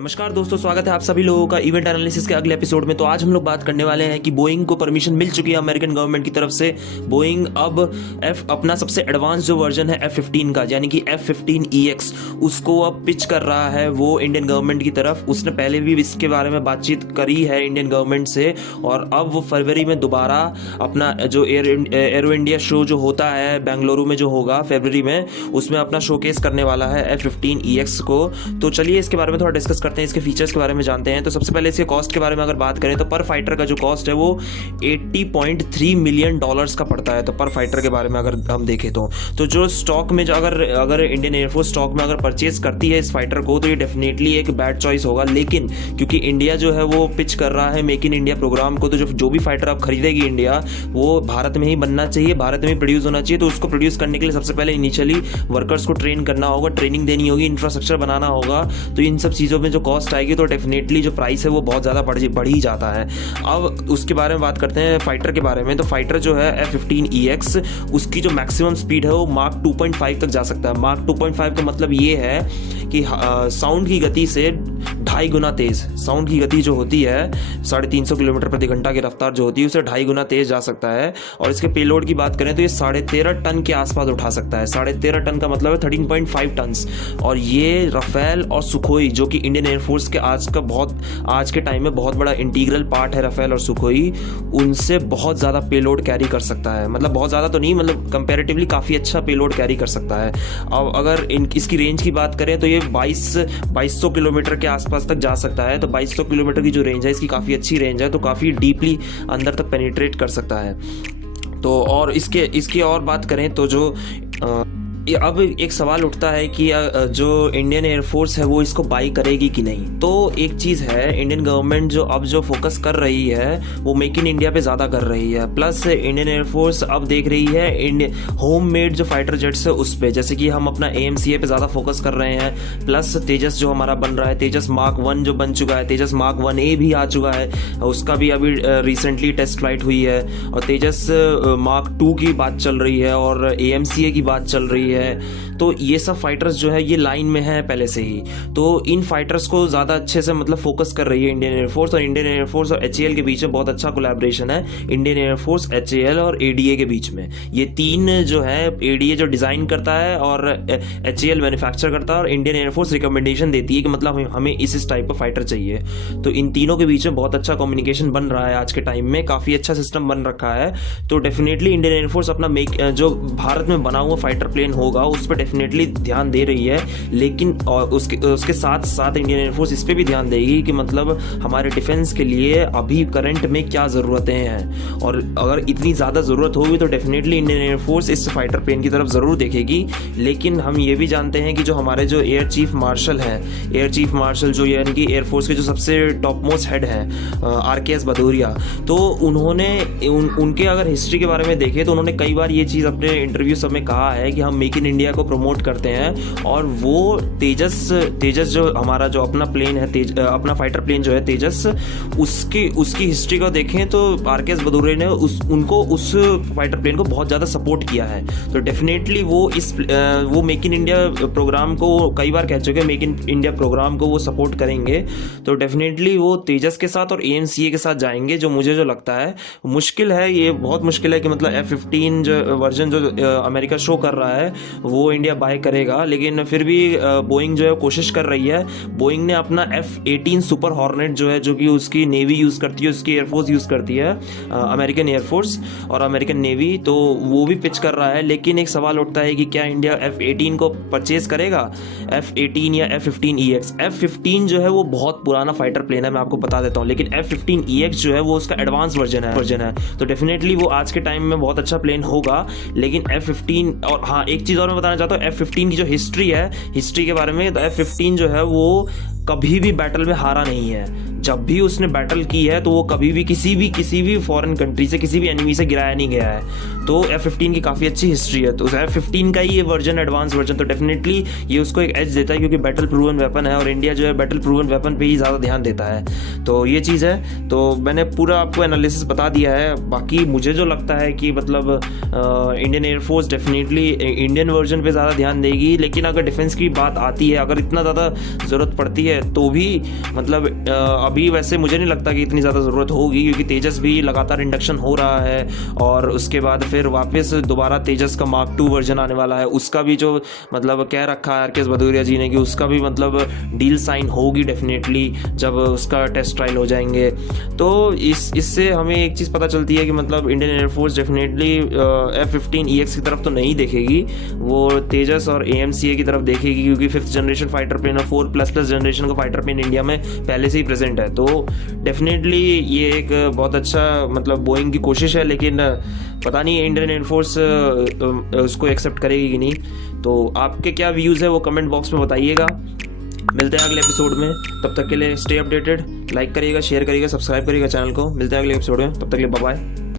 नमस्कार दोस्तों, स्वागत है आप सभी लोगों का इवेंट एनालिसिस के अगले एपिसोड में। तो आज हम लोग बात करने वाले हैं कि बोइंग को परमिशन मिल चुकी है अमेरिकन गवर्नमेंट की तरफ से। बोइंग अब अपना सबसे एडवांस जो वर्जन है F-15 का, यानी कि F-15EX, उसको अब पिच कर रहा है वो इंडियन गवर्नमेंट की तरफ। उसने पहले भी इसके बारे में बातचीत करी है इंडियन गवर्नमेंट से, और अब वो फरवरी में दोबारा अपना जो एरो इंडिया शो जो होता है बेंगलुरु में, जो होगा फरवरी में, उसमें अपना शोकेस करने वाला है F-15EX को। तो चलिए इसके बारे में थोड़ा डिस्कस करते हैं, इसके फीचर्स के बारे में जानते हैं। तो सबसे पहले इसके कॉस्ट के बारे में अगर बात करें तो पर फाइटर का जो कॉस्ट है वो $80.3 मिलियन का पड़ता है। तो पर फाइटर के बारे में अगर हम देखें तो जो स्टॉक में जो अगर इंडियन एयरफोर्स स्टॉक में अगर परचेज करती है इस फाइटर को, तो ये डेफिनेटली एक बैड चॉइस होगा। लेकिन क्योंकि इंडिया जो है वो पिच कर रहा है मेक इन इंडिया प्रोग्राम को, तो जो भी फाइटर अब खरीदेगी इंडिया, वो भारत में ही बनना चाहिए, भारत में ही प्रोड्यूस होना चाहिए। तो उसको प्रोड्यूस करने के लिए सबसे पहले इनिशियली वर्कर्स को ट्रेन करना होगा, ट्रेनिंग देनी होगी, इंफ्रास्ट्रक्चर बनाना होगा। तो इन सब चीज़ों में जो कॉस्ट आएगी तो डेफिनेटली जो प्राइस है वो बहुत ज़्यादा बढ़ ही जाता है। अब उसके बारे में बात करते हैं फाइटर के बारे में। तो फाइटर जो है F-15EX, उसकी जो मैक्सिमम स्पीड है वो मार्क 2.5 तक जा सकता है। मार्क 2.5 का मतलब ये है कि साउंड की गति से 2.5 गुना तेज, साउंड की गति जो होती है 350 किलोमीटर प्रति घंटा की रफ्तार जो होती है, उससे 2.5 गुना तेज जा सकता है। और इसके पेलोड की बात करें तो ये 13.5 टन के आसपास उठा सकता है। 13.5 टन का मतलब है 13.5 टन। और ये राफेल और सुखोई, जो कि इंडियन एयरफोर्स के आज के टाइम में बहुत बड़ा इंटीग्रल पार्ट है, राफेल और सुखोई, उनसे बहुत ज़्यादा पेलोड कैरी कर सकता है। मतलब बहुत ज़्यादा तो नहीं, मतलब कंपैरेटिवली काफ़ी अच्छा पेलोड कैरी कर सकता है। अब अगर इसकी रेंज की बात करें तो ये 2200 किलोमीटर के आसपास तक जा सकता है। तो 2200 किलोमीटर की जो रेंज है, इसकी काफ़ी अच्छी रेंज है, तो काफ़ी डीपली अंदर तक पेनिट्रेट कर सकता है। तो और इसकी और बात करें तो जो अब एक सवाल उठता है कि जो इंडियन एयरफोर्स है वो इसको बाई करेगी कि नहीं। तो एक चीज़ है, इंडियन गवर्नमेंट जो फोकस कर रही है वो मेक इन इंडिया पे ज़्यादा कर रही है। प्लस इंडियन एयरफोर्स अब देख रही है होम मेड जो फाइटर जेट्स है उस पर, जैसे कि हम अपना AMCA पे ज़्यादा फोकस कर रहे हैं। प्लस तेजस जो हमारा बन रहा है, तेजस मार्क 1 जो बन चुका है, तेजस मार्क 1A भी आ चुका है, उसका भी अभी रिसेंटली टेस्ट फ्लाइट हुई है। और तेजस मार्क 2 की बात चल रही है और AMCA की बात चल रही है। तो ये सब फाइटर्स जो है ये लाइन में है पहले से ही। तो इन फाइटर्स को ज़्यादा अच्छे से मतलब फोकस कर रही है इंडियन एयरफोर्स। और इंडियन एयरफोर्स और HAL के बीच में बहुत अच्छा कोलैबोरेशन है, इंडियन एयरफोर्स, HAL और ADA के बीच में। ये तीन जो है, ADA जो डिज़ाइन करता है और HAL मैन्युफैक्चर करता है और इंडियन एयरफोर्स रिकमेंडेशन देती है कि मतलब हमें इस टाइप का फाइटर चाहिए। तो इन तीनों के बीच में बहुत अच्छा कम्युनिकेशन बन रहा है आज के टाइम में, काफ़ी अच्छा सिस्टम बन रखा है। तो डेफिनेटली इंडियन एयरफोर्स अपना जो भारत में बना हुआ फाइटर प्लेन होगा उस पर डेफिनेटली ध्यान दे रही है। लेकिन उसके साथ साथ इंडियन एयरफोर्स इस पर भी ध्यान देगी कि मतलब हमारे डिफेंस के लिए अभी करंट में क्या ज़रूरतें हैं, और अगर इतनी ज़्यादा ज़रूरत होगी तो डेफिनेटली इंडियन एयरफोर्स इस फाइटर प्लेन की तरफ ज़रूर देखेगी। लेकिन हम ये भी जानते हैं कि जो हमारे जो एयर चीफ मार्शल हैं, एयर चीफ मार्शल जो यानी कि एयरफोर्स के जो सबसे टॉप मोस्ट हेड हैं, RKS भदौरिया, तो उन्होंने उनके अगर हिस्ट्री के बारे में देखें तो उन्होंने कई बार ये चीज़ अपने इंटरव्यू सब में कहा है कि हम मेक इन इंडिया को प्रमोट करते हैं। और वो तेजस जो हमारा जो अपना प्लेन है, अपना फाइटर प्लेन जो है तेजस, उसकी हिस्ट्री को देखें तो RKS भदौरिया ने उस फाइटर प्लेन को बहुत ज़्यादा सपोर्ट किया है। तो डेफिनेटली वो मेक इन इंडिया प्रोग्राम को कई बार कह चुके हैं, मेक इन इंडिया प्रोग्राम को वो सपोर्ट करेंगे। तो डेफिनेटली वो तेजस के साथ और AMCA के साथ जाएंगे। जो मुझे जो लगता है मुश्किल है, ये बहुत मुश्किल है कि मतलब F-15 जो वर्जन जो अमेरिका शो कर रहा है वो इंडिया बाय करेगा। लेकिन फिर भी बोइंग जो है कोशिश कर रही है। बोइंग ने अपना F-18 सुपर हॉर्नेट जो है, जो कि उसकी नेवी यूज़ करती है, उसकी एयरफोर्स यूज़ करती है, अमेरिकन एयरफोर्स और अमेरिकन नेवी, तो वो भी पिच कर रहा है। लेकिन एक सवाल उठता है कि क्या इंडिया F-18 को परचेज करेगा, F-18 या F-15EX। F-15 जो है वो बहुत पुराना फाइटर प्लेन है, मैं आपको बता देता हूँ। लेकिन F-15EX जो है वो उसका एडवांस वर्जन है। तो डेफिनेटली वो आज के टाइम में बहुत अच्छा प्लेन होगा। लेकिन F-15, और हाँ एक चीज़ और मैं बताना चाहता हूँ F-15 की जो हिस्ट्री है, हिस्ट्री के बारे में, तो F-15 जो है वो कभी भी बैटल में हारा नहीं है। जब भी उसने बैटल की है तो वो कभी भी किसी भी फॉरेन कंट्री से, किसी भी एनिमी से गिराया नहीं गया है। तो F-15 की काफ़ी अच्छी हिस्ट्री है। तो F-15 का ही ये वर्जन, एडवांस वर्जन, तो डेफिनेटली ये उसको एक एज देता है क्योंकि बैटल प्रूवन वेपन है और इंडिया जो है बैटल प्रूवन वेपन पे ही ज़्यादा ध्यान देता है। तो ये चीज़ है। तो मैंने पूरा आपको एनालिसिस बता दिया है। बाकी मुझे जो लगता है कि मतलब Indian air force definitely Indian version पे ज़्यादा ध्यान देगी। लेकिन अगर डिफेंस की बात आती है, अगर इतना ज़्यादा ज़रूरत पड़ती है तो भी मतलब अभी वैसे मुझे नहीं लगता कि इतनी ज़्यादा ज़रूरत होगी, क्योंकि तेजस भी लगातार इंडक्शन हो रहा है और उसके बाद फिर वापस दोबारा तेजस का मार्क 2 वर्जन आने वाला है। उसका भी जो मतलब कह रखा है आर.के.एस. भदौरिया जी ने कि उसका भी मतलब डील साइन होगी डेफिनेटली जब उसका टेस्ट ट्रायल हो जाएंगे। तो इससे हमें एक चीज़ पता चलती है कि मतलब इंडियन एयरफोर्स डेफिनेटली F-15EX की तरफ तो नहीं देखेगी, वो तेजस और AMCA की तरफ देखेगी, क्योंकि 5th जनरेशन फाइटर प्लेन और 4++ जनरेशन का फाइटर प्लेन इंडिया में पहले से ही प्रेजेंट है। तो डेफिनेटली ये एक बहुत अच्छा मतलब बोइंग की कोशिश है, लेकिन पता नहीं इंडियन एयरफोर्स उसको एक्सेप्ट करेगी कि नहीं। तो आपके क्या व्यूज़ है वो कमेंट बॉक्स में बताइएगा। मिलते हैं अगले एपिसोड में, तब तक के लिए स्टे अपडेटेड, लाइक करिएगा, शेयर करिएगा, सब्सक्राइब करिएगा चैनल को। मिलते हैं अगले एपिसोड में, तब तक के लिए बाय बाय।